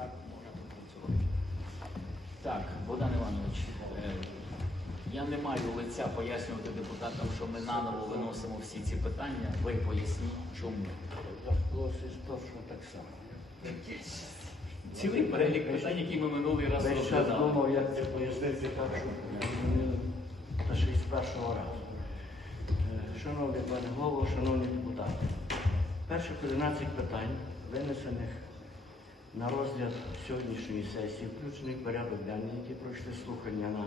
так можна попрацювати. Так, Богдан Іванович, е, я не маю лиця пояснювати депутатам, що ми наново виносимо всі ці питання. Ви поясніть, чому. Точно так само. Цілий перелік питань, які ми минулий раз розглядали. думав, як це пояснити так, ще з першого разу. Е, Шановний пане голово, шановні депутати, перших 11 питань, винесених на розгляд сьогоднішньої сесії, включений порядок денний, які пройшли слухання на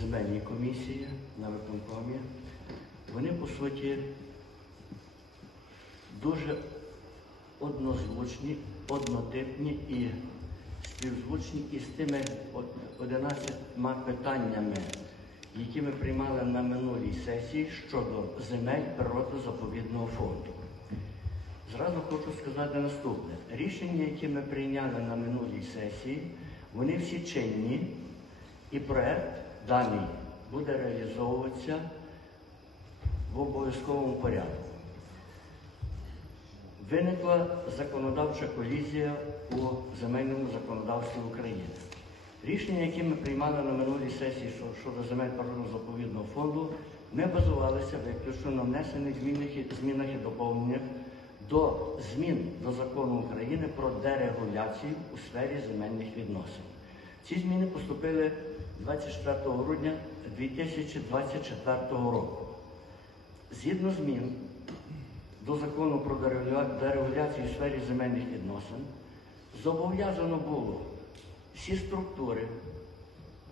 земельній комісії, на виконкомі, вони по суті дуже однозвучні, однотипні і співзвучні із тими 11 питаннями, які ми приймали на минулій сесії щодо земель природно-заповідного фонду. Зразу хочу сказати наступне. Рішення, які ми прийняли на минулій сесії, вони всі чинні, і проект даний буде реалізовуватися в обов'язковому порядку. Виникла законодавча колізія у земельному законодавстві України. Рішення, які ми приймали на минулій сесії щодо земель природно-заповідного фонду, ми базувалися виключно на внесених змінах і доповненнях до змін до закону України про дерегуляцію у сфері земельних відносин. Ці зміни поступили 24 грудня 2024 року. Згідно змін до закону про дерегуляцію у сфері земельних відносин зобов'язано було всі структури,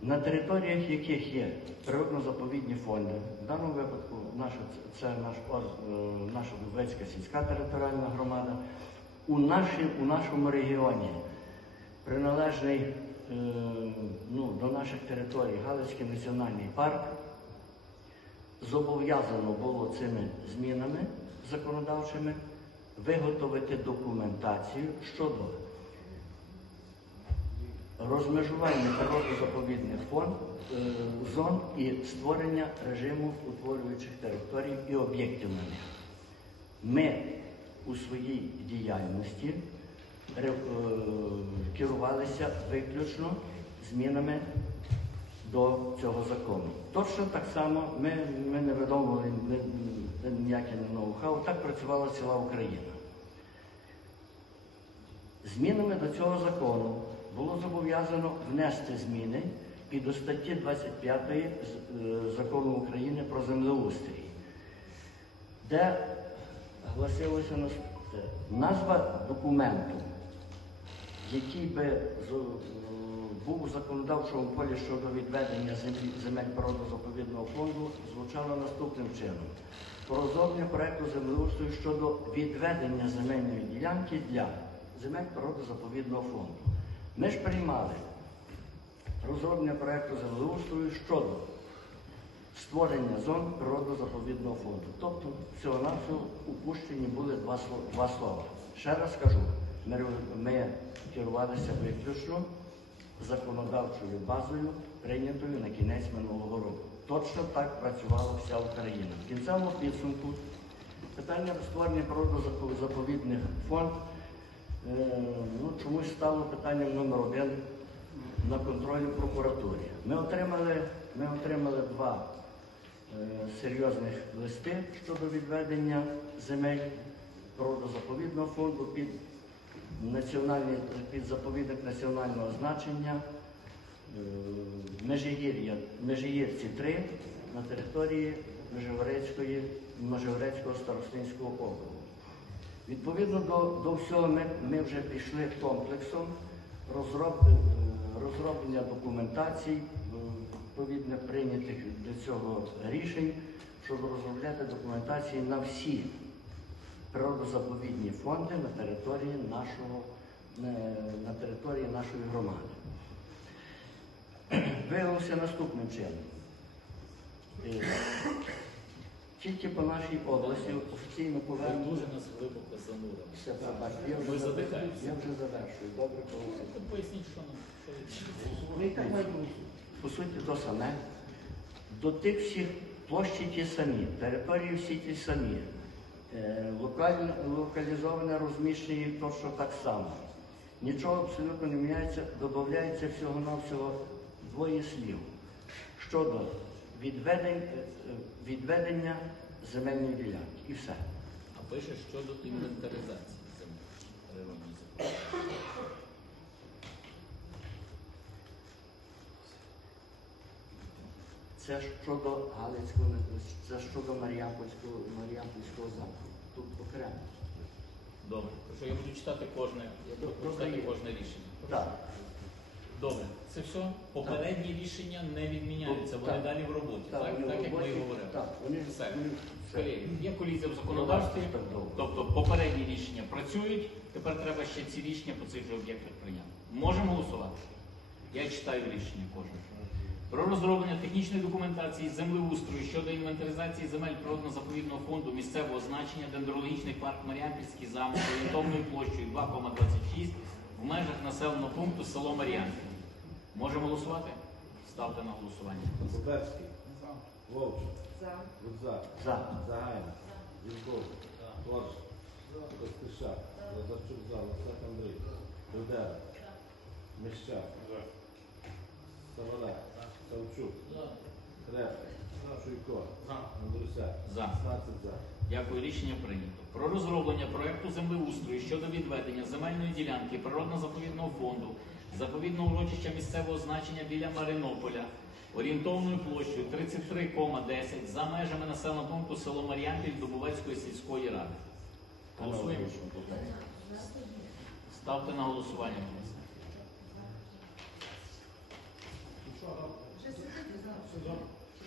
на територіях яких є природно-заповідні фонди, в даному випадку наша, це наш, е, наша Дубецька сільська територіальна громада, у, нашій, у нашому регіоні приналежний е, ну, до наших територій Галицький національний парк, зобов'язано було цими змінами законодавчими виготовити документацію щодо розмежування природно-заповідних фонд, е, зон і створення режиму утворюючих територій і об'єктів на них. Ми у своїй діяльності е, керувалися виключно змінами до цього закону. Точно так само ми, ми не видумували ні- ні- ніяке ноу-хау, так працювала ціла Україна. Змінами до цього закону було зобов'язано внести зміни і до статті 25 е, закону України про землеустрій, де гласилося назва документу, який би е, був у законодавчому полі щодо відведення земель природозаповідного фонду, звучала наступним чином. Про розроблення проекту землеустрою щодо відведення земельної ділянки для земель природозаповідного фонду. Ми ж приймали розроблення проекту землеустрою щодо створення зон природозаповідного фонду. Тобто всього навсього упущені були два, два слова. Ще раз кажу, ми, ми керувалися виключно законодавчою базою, прийнятою на кінець минулого року. Точно так працювала вся Україна. В кінцевому підсумку питання створення природозаповідних фонд е, ну, чомусь стало питанням номер один на контролі прокуратурі. Ми отримали, ми отримали два е, серйозних листи щодо відведення земель природозаповідного фонду під національний під заповідник національного значення е, Межигірці 3 на території Межигорецького старостинського округу. Відповідно до, до всього ми, ми вже пішли комплексом розроб, е, розроблення документацій, е, відповідно прийнятих до цього рішень, щоб розробляти документації на всі природозаповідні фонди на території нашого, е, на території нашої громади. Виявилося наступним чином. Тільки по нашій області офіційно Ви повернуто. дуже нас глибоко занурили. Все, пробачте, я вже завершую. задихаємося. Я вже завершую. Добре, коли. Ну, Поясніть, що нам що і так бути, по суті то саме. До тих всіх площі ті самі, території всі ті самі, е, локалізоване розміщення точно так само. Нічого абсолютно не міняється, додається всього-навсього двоє слів щодо відведень, е, е, відведення земельної ділянки. І все. А пише щодо інвентаризації закон. Це щодо Галицького, це щодо Маріампольського, Маріампольського замку. Тут окремо. Добре. Що я буду читати кожне, я буду Добре, читати кожне рішення. Так. Добре, це все. Попередні рішення не відміняються, вони Так. далі в роботі, так, вони так, як ми і роботі- говорили. Так, вони, Все. вони все. Колеги, є колізія в законодавстві, Так довго. тобто попередні рішення працюють, тепер треба ще ці рішення по цих же об'єктах прийняти. Можемо голосувати? Я читаю рішення кожне. Про розроблення технічної документації з землеустрою щодо інвентаризації земель природно-заповідного фонду місцевого значення дендрологічний парк Маріампільський замок орієнтовною площею 2,26 в межах населеного пункту село Маріампіль. Можемо голосувати? Ставте на голосування. Зуберський. Вовчик. За. Загайна. Зінков. Корж. Костиша. Лазарчук за. Лисак Андрій. Людера. Міщак. Савода. Савчук. Креп. Чуйко. Андрюся. За. 16 за. Дякую, рішення прийнято. Про розроблення проекту землеустрою щодо відведення земельної ділянки природно-заповідного фонду, заповідного урочища місцевого значення біля Маринополя, орієнтовною площею 33,10 за межами населеного пункту село Мар'янпіль Дубовецької сільської ради. Голосуємо. Ставте на голосування.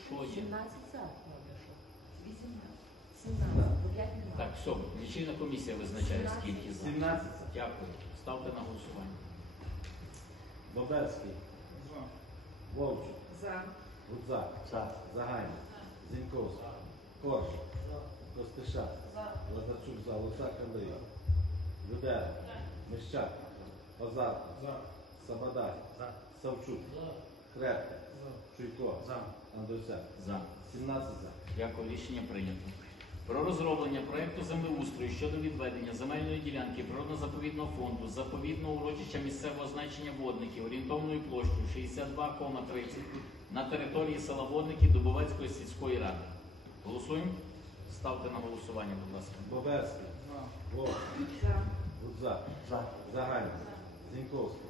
Що є? 17 за. 18. 17. Бо 5 немає. Так, все, лічильна комісія визначає скільки за. 17. Дякую. Ставте на голосування. Боберський. Вовчик. За. Гудзак. За. Загайна. Зіньковський. Корж. Костиша. Лазарчук за. Лисак Андрій. Людера. Міщак. Озарко. Сабадай. Савчук. Крепка. Чуйко. Андруся. За. 17 за. Дякую, рішення прийнято. Про розроблення проекту землеустрою щодо відведення земельної ділянки природно-заповідного фонду заповідного урочища місцевого значення водників орієнтовною площею 62,30 на території села Водники Дубовецької сільської ради. Голосуємо? Ставте на голосування, будь ласка. Боберський. Вовк. За. Гудзак. За. Зіньковський.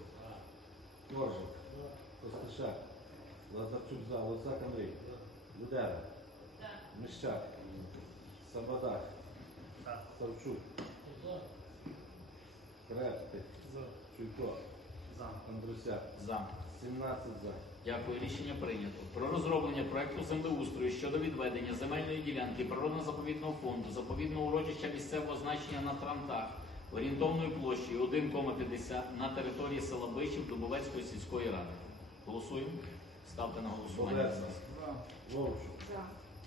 Коржик. Костишак. Лазарчук за. Лисак Андрій. Людера. Міщак. Сабадах. Савчук. Крепкий. Чуйко. Андрюся. За. 17 за. Дякую, рішення прийнято. Про розроблення проекту землеустрою щодо відведення земельної ділянки природно-заповідного фонду заповідного урочища місцевого значення на Трантах орієнтовною площею 1,50 на території села Бичів Дубовецької сільської ради. Голосуємо. Ставте на голосування. Боберський. Вовчук. За.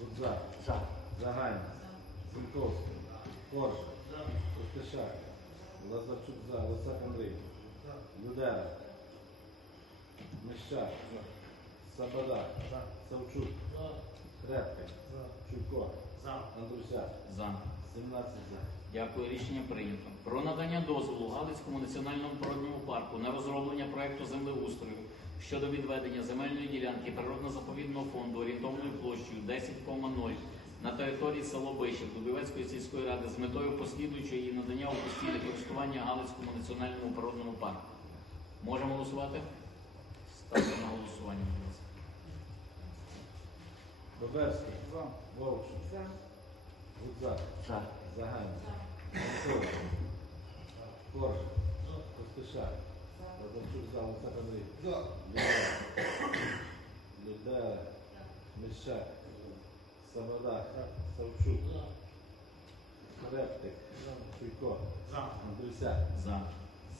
Гудзак. За. Загайна. Зіньковський. Корж. Костишак. Лазарчук за. Лисак Андрій. Людера. Міщак. Сабада. Савчук. Крепкий. Чуйко. Андрюся. За. 17 за. Дякую, рішення прийнято. Про надання дозволу Галицькому національному природному парку на розроблення проекту землеустрою щодо відведення земельної ділянки природно-заповідного фонду орієнтовною площею 10,0 на території село Бишів Дубівецької сільської ради з метою послідуючого її надання у постійне користування Галицькому національному природному парку. Можемо голосувати? Ставте на голосування. Боберський. Вовчик. За. Гудзак. За. Загайна. Зіньковський. Корж. Костишак. Лазарчук за. Лисак Андрій. Людера. Людера. Міщак. Сабада. Савчук. Крепкий. Чуйко. Андрюся. За.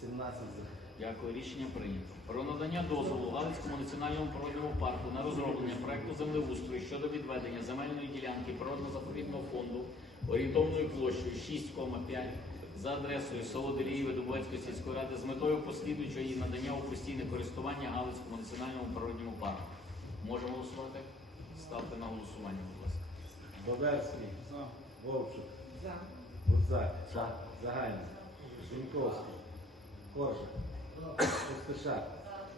17 за. Дякую, рішення прийнято. Про надання дозволу Галицькому національному природному парку на розроблення проекту землеустрою щодо відведення земельної ділянки природно-заповідного фонду орієнтовною площею 6,5 за адресою село Деліїве Дубовецької сільської ради з метою послідуючого її надання у постійне користування Галицькому національному природному парку. Можемо голосувати? Ставте на голосування, будь ласка. Боберський. Вовчик. За. Гудзак. За. Загайна. Зіньковський. Коржик. Костишак.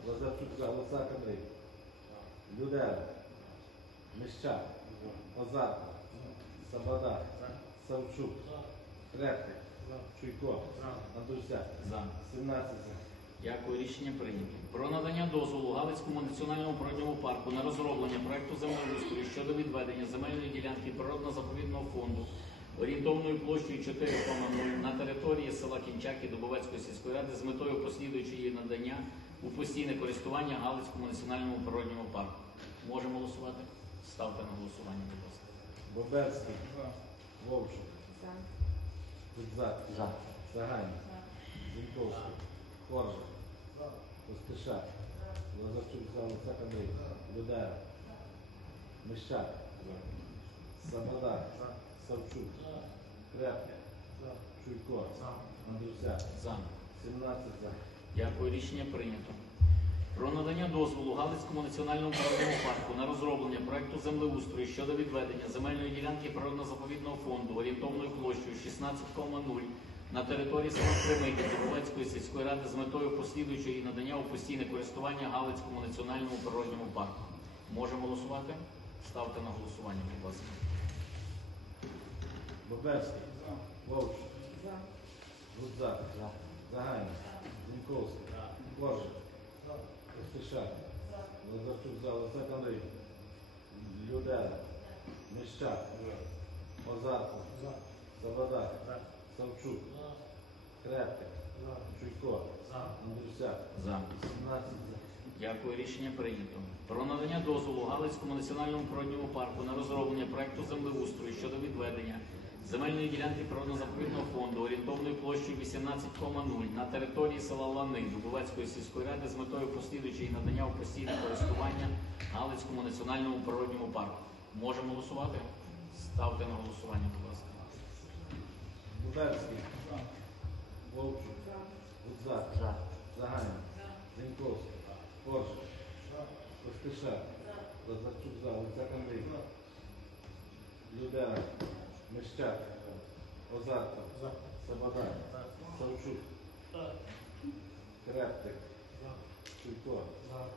Лазарчук за. Луцак Андрій. Людера. Міщак. Озарко. Сабада. Савчук. Крепкий. Чуйко. Андруся. За. 17 за. Дякую, рішення прийнято. Про надання дозволу Галицькому національному природньому парку на розроблення проекту землеустрою щодо відведення земельної ділянки природно-заповідного фонду орієнтовною площею 4,0 на території села Кінчаки Дубовецької сільської ради з метою послідуючої її надання у постійне користування Галицькому національному природньому парку. Можемо голосувати? Ставте на голосування, будь ласка. Боберський. Вовчук. За. Гудзак. За. Сагайник. Зіньковський. Коржик. Костишак. Лазарчук за. Луцак Андрій. Людера. Міщак. Сабада. Савчук. Крепкий. Чуйко. Андруся. За. 17 за. Дякую, рішення прийнято. Про надання дозволу Галицькому національному природному парку на розроблення проекту землеустрою щодо відведення земельної ділянки природно-заповідного фонду орієнтовною площею 16,0 на території села Кремики Дубовецької сільської ради з метою послідуючої її надання у постійне користування Галицькому національному природному парку. Можемо голосувати? Ставте на голосування, будь ласка. Боберський. Вовчук. За. Гудзак. За. Загайник. Зіньковський. Коржик. Костишак. Лазарчук за. Луцак Андрій. Людера. Міщак. Озарко. Сабада. Савчук. Крепкий. Чуйко. Андрюся. За. 17 за. Дякую, рішення прийнято. Про надання дозволу Галицькому національному природньому парку на розроблення проекту землеустрою щодо відведення земельної ділянки природно-заповідного фонду орієнтовною площею 18,0 на території села Лани Дубовецької сільської ради з метою послідуючої надання у постійне користування Галицькому національному природньому парку. Можемо голосувати? Ставте на голосування, будь ласка. Буберський. Вовчук. Гудзак. За. Загайник. Зіньковський. Коржик. Костишак. Лазарчук за. Луцак Андрій. Людера. Мещак. Озарко. Сабада. Савчук. Крепкий. Чуйко.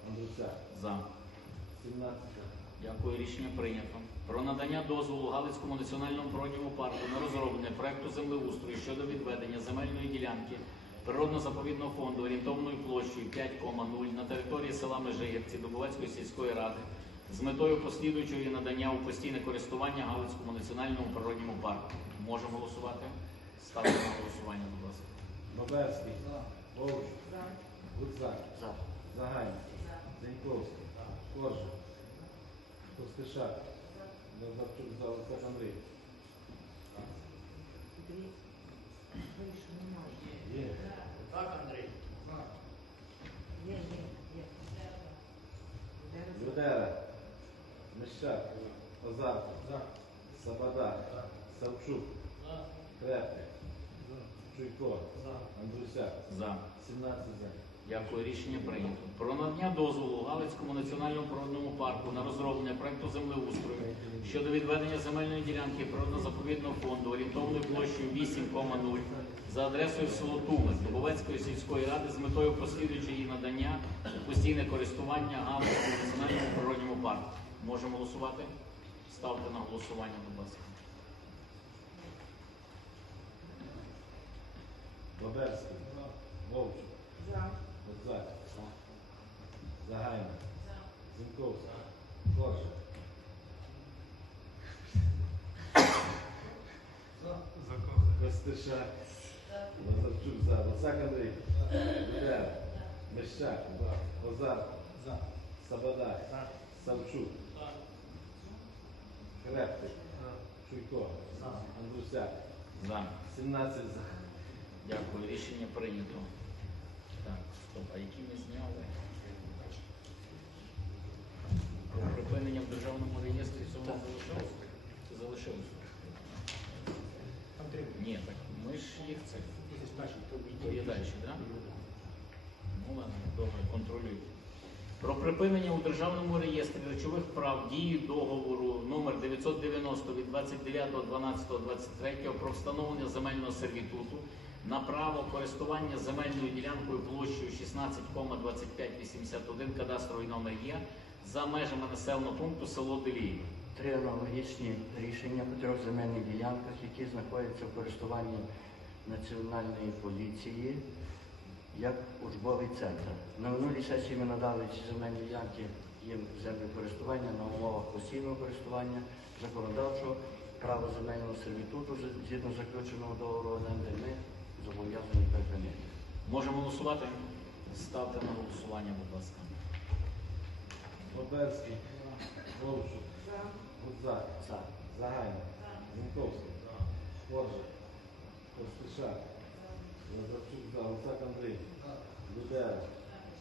Андруся. За. 17 за. Дякую, рішення прийнято. Про надання дозволу Галицькому національному природньому парку на розроблення проекту землеустрою щодо відведення земельної ділянки природно-заповідного фонду орієнтовною площею 5,0 на території села Межигірці Дубовецької сільської ради з метою послідуючого надання у постійне користування Галицькому національному природньому парку. Можемо голосувати? Ставте на голосування, будь ласка. Боберський. Вовчук. За. Гудзак. За. Загайник. Зіньковський. Костишак. Лазарчук за. Луцак Андрій. Є. Є, є, є. Людера. Мещак. Озарко. Сабада. Савчук. Крепкий. Чуйко. Андруся. За. 17 за. Дякую, рішення прийнято. Про надання дозволу Галицькому національному природному парку на розроблення проекту землеустрою щодо відведення земельної ділянки природно-заповідного фонду орієнтовною площею 8,0 за адресою село Туми Дубовецької сільської ради з метою послідуючої її надання постійне користування Галицькому національному природному парку. Можемо голосувати? Ставте на голосування, будь ласка. Боберський. Вовчук. За. Гудзак. Загайник. Зіньковський. Коржик. Костишак. Лазарчук за. Луцак Андрій. Людера. Мещак. Озарко. Сабада. Савчук. Крепкий. Чуйко. Андруся. За. 17 за. Дякую, рішення прийнято. Так, стоп, а які ми зняли? Про припинення в державному реєстрі цього не залишилось? Ні, так ми ж їх це. Далі, так? Ну ладно, добре, контролюйте. Про припинення у державному реєстрі речових прав дії договору номер 990 від 29.12.23 про встановлення земельного сервітуту на право користування земельною ділянкою площею 16,2581 кадастровий номер є за межами населеного пункту село Деліїв. Три аналогічні рішення по трьох земельних ділянках, які знаходяться в користуванні Національної поліції як учбовий центр. На минулій сесії ми надали ці земельні ділянки їм землекористування на умовах постійного користування, законодавчого, право земельного сервітуту згідно заключеного договору оренди ми зобов'язані припинити. Можемо голосувати? Ставте на голосування, будь ласка. Боберський, Вовчук, Гудзак, За. Загайник, Зінковський, Коржик, Костишак, Лазарчук за, Луцак Андрій, Людера,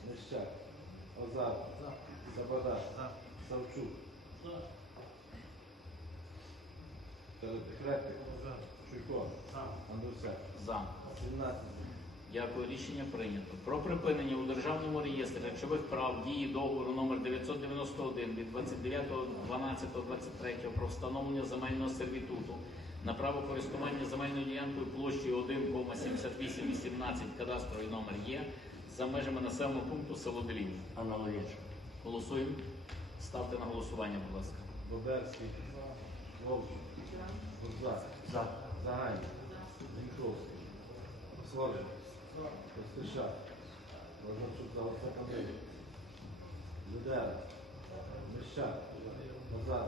Мещак, Озар, Сабада, Савчук, Крепик, Чуйко, Андрусяк, За. 17 Дякую, рішення прийнято. Про припинення у Державному реєстрі речових прав дії договору номер 991 від 29.12.23 про встановлення земельного сервітуту на право користування земельною ділянкою площею 1,7818 кадастровий номер є за межами населеного пункту село Делінь. Аналогічно. Голосуємо. Ставте на голосування, будь ласка. Боберський, Вовчук, Гудзак, За. Загайник, Зінковський, Коржик, Костишак, Лазарчук за, Луцак Андрій, Людера, Мещак, Озар,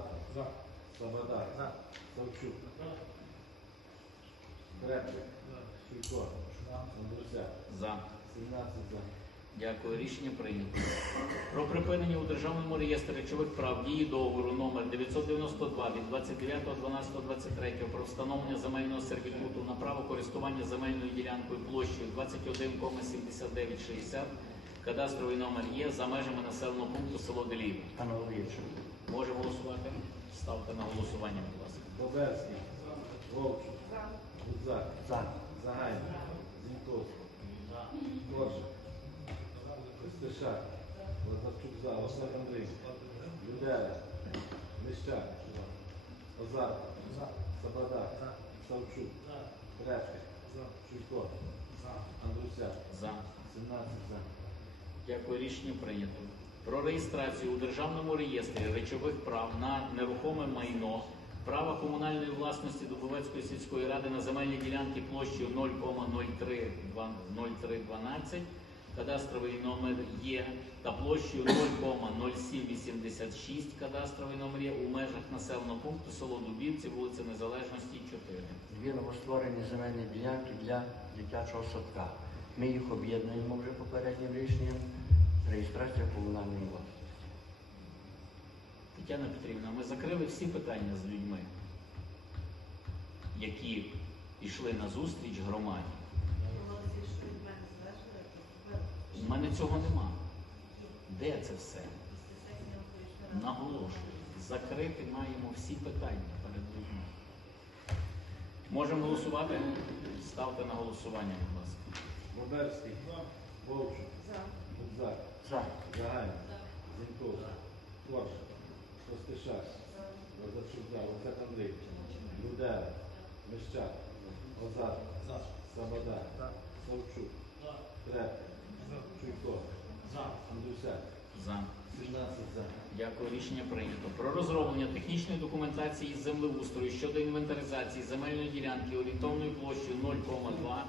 Сабада, Савчук, Крепик, Чуйко, Андрусяк, За. 17 за. Дякую, рішення прийнято. Про припинення у Державному реєстрі речових прав дії договору номер 992 від 29.12.23 про встановлення земельного сервітуту на право користування земельною ділянкою площею 21,7960 кадастровий номер є за межами населеного пункту село Делів. Аналогічно. Може голосувати? Ставте на голосування, будь ласка. Боберський, Вовчук, Гудзак, За. Загайник, Зінковський, Коржик, Костишак, Лазарчук за, Луцак Андрій, Людера, Мещак, Озар, Сабада, Савчук, Крепик, Чуйко, Андрусяк, За. 17 за. Дякую, рішення прийнято. Про реєстрацію у Державному реєстрі речових прав на нерухоме майно, права комунальної власності Дубовецької сільської ради на земельні ділянки площею 0,0312, кадастровий номер є, та площею 0,0786, кадастровий номер є у межах населеного пункту село Дубівці, вулиця Незалежності 4. Дві новостворені земельні ділянки для дитячого садка. Ми їх об'єднуємо вже попереднім рішенням. Реєстрація комунальної власності. Тетяна Петрівна, ми закрили всі питання з людьми, які йшли на зустріч громаді. У мене цього нема. Де це все? Наголошую. Закрити маємо всі питання перед людьми. Можемо голосувати? Ставте на голосування, будь ласка. Боберський, Вовчук, Гудзак, За. Загайник, Зінковський, Коржик, Костишак, за, Луцак Андрій, Людера, Мещак, Озар, Сабада, Савчук, Крепик, Чуйко, Андрусяк, За. 17 за. Дякую, рішення прийнято. Про розроблення технічної документації з землеустрою щодо інвентаризації земельної ділянки орієнтовною площею 0,2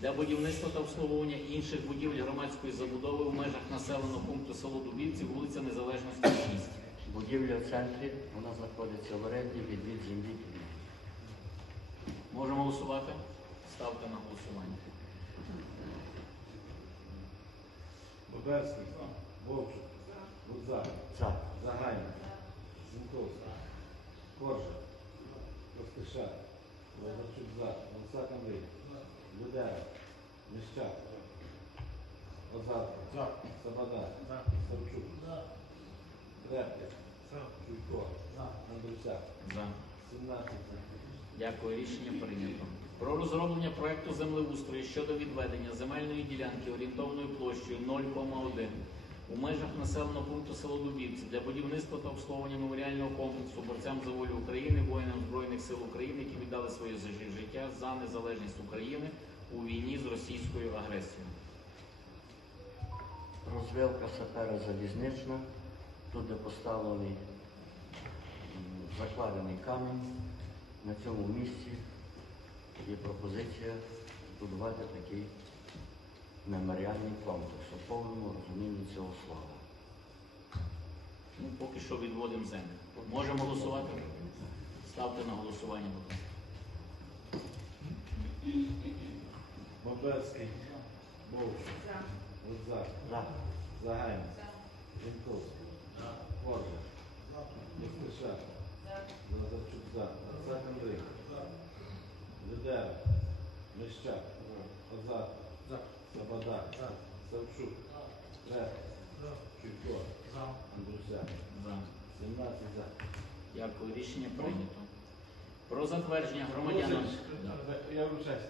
для будівництва та обслуговування інших будівель громадської забудови в межах населеного пункту село Дубівці, вулиця Незалежності 6. Будівля в центрі, вона знаходиться в оренді від від землі. Можемо голосувати? Ставте на голосування. Боберський, Вовчук, Гудзак, За. Загайник, Зінковський, Коржик, Костишак, Лазарчук за, Луцак Андрій, Людера, Мещак, Озар, Сабада, Савчук, Крепик, Чуйко, Андрусяк, За. 17 за. Дякую, рішення прийнято. Про розроблення проекту землеустрою щодо відведення земельної ділянки орієнтовною площею 0,1 у межах населеного пункту село Дубівці для будівництва та обслуговування меморіального комплексу борцям за волю України, воїнам Збройних сил України, які віддали своє життя за незалежність України у війні з російською агресією. Розвилка сапера залізнична, тут де поставлений закладений камінь. На цьому місці є пропозиція будувати такий меморіальний комплекс у повному розумінні цього слова. Ну, поки що відводимо землю. Можемо голосувати? Ставте на голосування, будь ласка. Боберський. Вовчук. За. Лозак. За. Загайник. Зінковський. Коржик. Поспішак. Лазарчук за. Андрій. Людера. Мищак. Козак. Сабада. Савчук. Реп. Чуйко. Андрусяк. 17 за. Дякую. Рішення прийнято. Про затвердження громадянам. Я вручаюсь.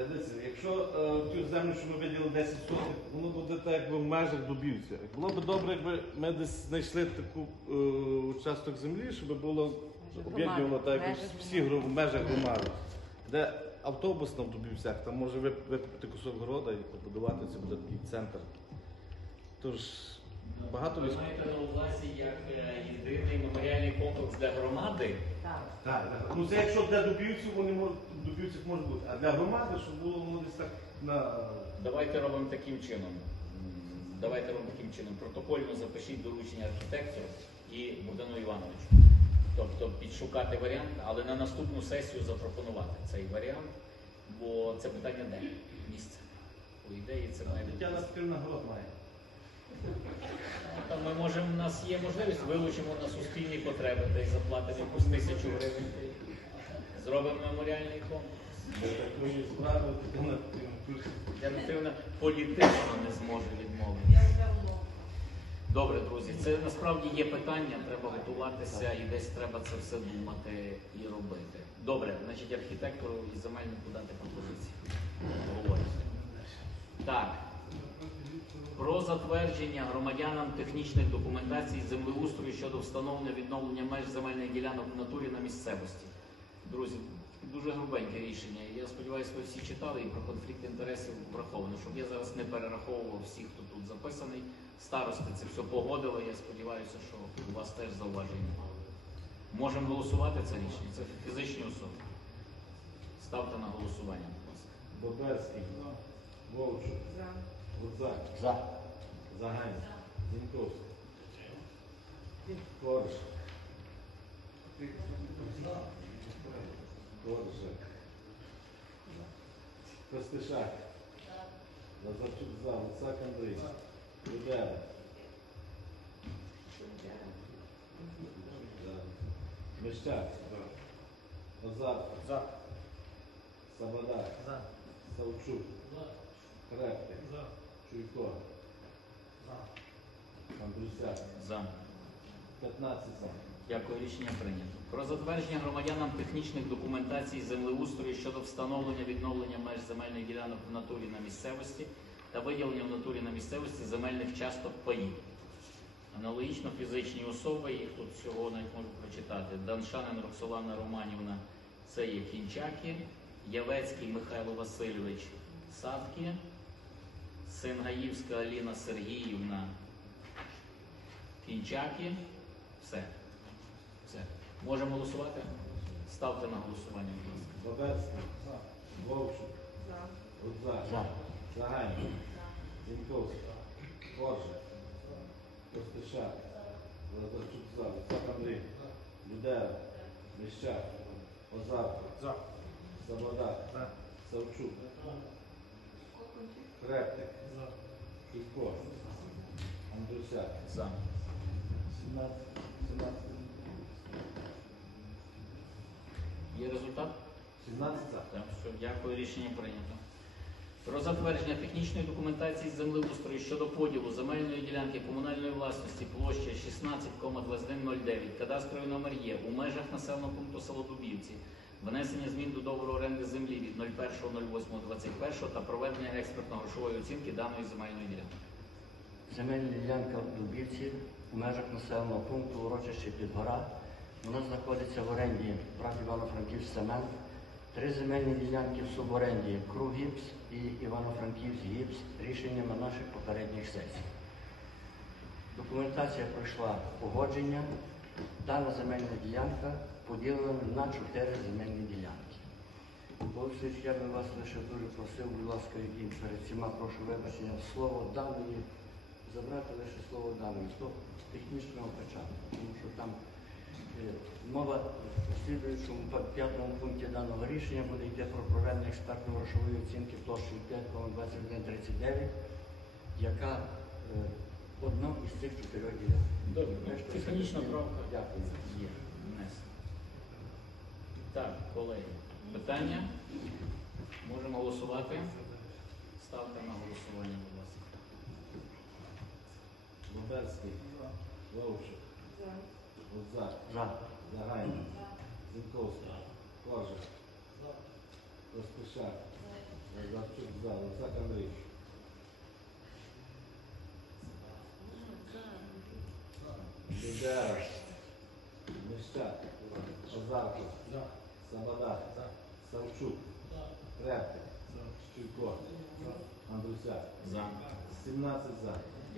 Е, Дивіться, якщо е, цю землю, що ми виділили 10 сотих, воно буде так, якби в межах добівця. Було б добре, якби ми десь знайшли таку е, участок землі, щоб було об'єднано так, якби всі в межах громади. Де автобус на Дубівцях, там може випити кусок города і побудувати, це буде такий центр. Тож багато Ви військових. маєте на увазі як е, єдиний меморіальний комплекс для громади. Так. Так, так. Ну це якщо для дубівців вони можуть дубівців може бути, а для громади, щоб було воно десь так на Давайте робимо таким чином. М, Давайте робимо таким чином. Протокольно запишіть доручення архітектору і Богдану Івановичу. Тобто підшукати варіант, але на наступну сесію запропонувати цей варіант, бо це питання де місце. По ідеї це має бути. Тетяна Петрівна город має. Там ми можемо, у нас є можливість, вилучимо на суспільні потреби, десь заплатимо якусь тисячу гривень. Зробимо меморіальний Петрівна. Я Петрівна політично не зможе відмовитися. Добре, друзі, це насправді є питання, треба готуватися і десь треба це все думати і робити. Добре, значить архітектору і земельнику подати пропозиції. Говоримо. Так. Про затвердження громадянам технічних документацій землеустрою щодо встановлення відновлення меж земельних ділянок в натурі на місцевості. Друзі, дуже грубеньке рішення. Я сподіваюся, ви всі читали і про конфлікт інтересів враховано, щоб я зараз не перераховував всіх, хто тут записаний. Старости це все погодили. Я сподіваюся, що у вас теж зауважень немає. Можемо голосувати це рішення. Це фізичні особи. Ставте на голосування, будь ласка. Боберський. Вовчук. За. Гудзак. За. Загайник. Зіньковський. Корж. Коржик. Костишак. Лазарчук за. Луцак Андрій. Людера. За. Мищак. Озар. За. Сабада. За. Савчук. Хребтик. Чуйко. Андрусяк. За. 15 за. Дякую, рішення прийнято. Про затвердження громадянам технічних документацій землеустрою щодо встановлення відновлення меж земельних ділянок в натурі на місцевості та виділення в натурі на місцевості земельних часток паїв. Аналогічно фізичні особи, їх тут всього навіть можу прочитати. Даншанин Роксолана Романівна це є Кінчаки, Явецький Михайло Васильович Садки, Сингаївська Аліна Сергіївна Кінчаки. Все. Все. Можемо голосувати? Ставте на голосування, будь ласка. Боберський. Вовчук. За. Рудзак. За. Загайник. Зіньковський. Коржик. Костишак. Лазарчук за. Луцак Андрій. Людера. Міщак. Озарко. За. Сабода. За. Савчук. Хребтик. Чуйко. Андрусяк. За. 17. 17. Є результат? 17 за. Так, все, дякую, рішення прийнято. Про затвердження технічної документації з землеустрою щодо поділу земельної ділянки комунальної власності площа 16,2109, кадастровий номер є у межах населеного пункту село Дубівці, внесення змін до договору оренди землі від 01.08.21 та проведення експертно-грошової оцінки даної земельної ділянки. Земельна ділянка в Дубівці у межах населеного пункту урочище Підгора. Вона знаходиться в оренді прав Івано-Франківськ Цемент Три земельні ділянки в суборенді Круг Гіпс і Івано-Франківськ Гіпс рішеннями наших попередніх сесій. Документація пройшла погодження. Дана земельна ділянка поділена на чотири земельні ділянки. Олексійович, я би вас лише дуже просив, будь ласка, і перед всіма прошу вибачення, слово даної, забрати лише слово даної, з технічного початку, тому що там мова у слідуючому п'ятому пункті даного рішення буде йти про проведення експертно-грошової оцінки площею 5,2139, яка е, одна із цих чотирьох ділянок. Добре, технічна правка Дякую. є внесена. Так, колеги, питання? Можемо голосувати? Ставте на голосування, будь ласка. Лоберський, Вовчик, Гудзак, За. Загайна, Зінковська, Кожик, Ростишак, Назарчук за, Луцак Андрійович, Людера, Мещак, Озарко, Сабада, Савчук, Трепко, Чуйко, Андрусяк. За. 17 за.